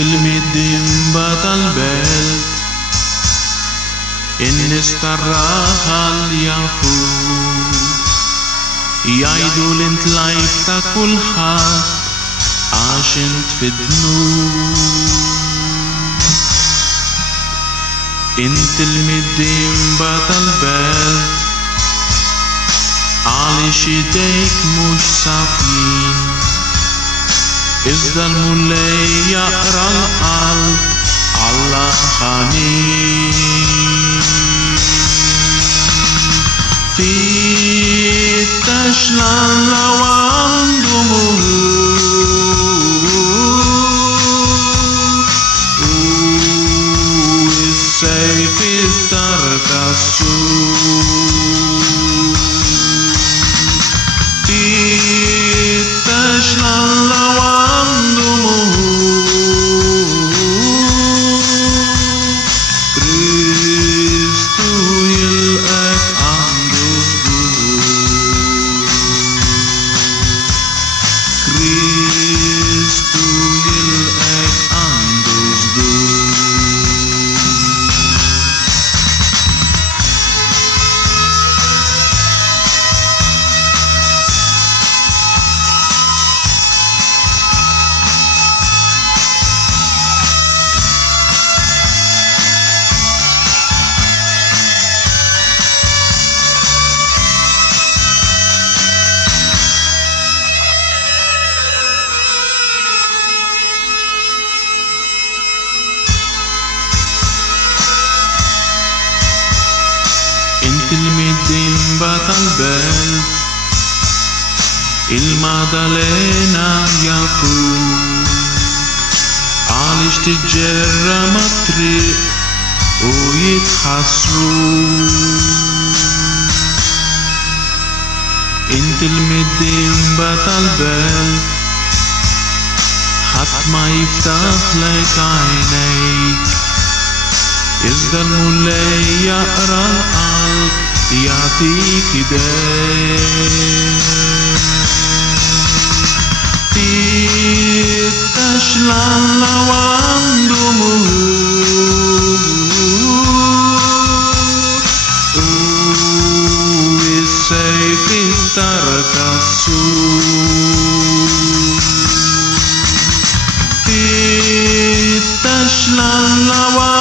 il-middim tal-belt in-nies tar-raħal jafu jgħidu l-intlajf ta' kulħadd għax int fid-dnub. Int il-middim tal-belt għaliex idejk mhux safjin iżda l-mullej jaqra l-qalb Alla ħanin. Fittax l-Alla għandu muhur u s-sejf it-tarka s-sur. Fittax l-Alla għandu muhur il-middim tal-belt il-Madalena jafu għaliex tiġġerra mat-triq u jitħassru. Int il-middim tal-belt ħadd ma jiftaħlek għajnejk iżda l-mullej jaqra l-qalb jagħtik idejk. Fittax l-Alla għandu muhur u s-sejf it-tarka s-sur. Fittax l-Alla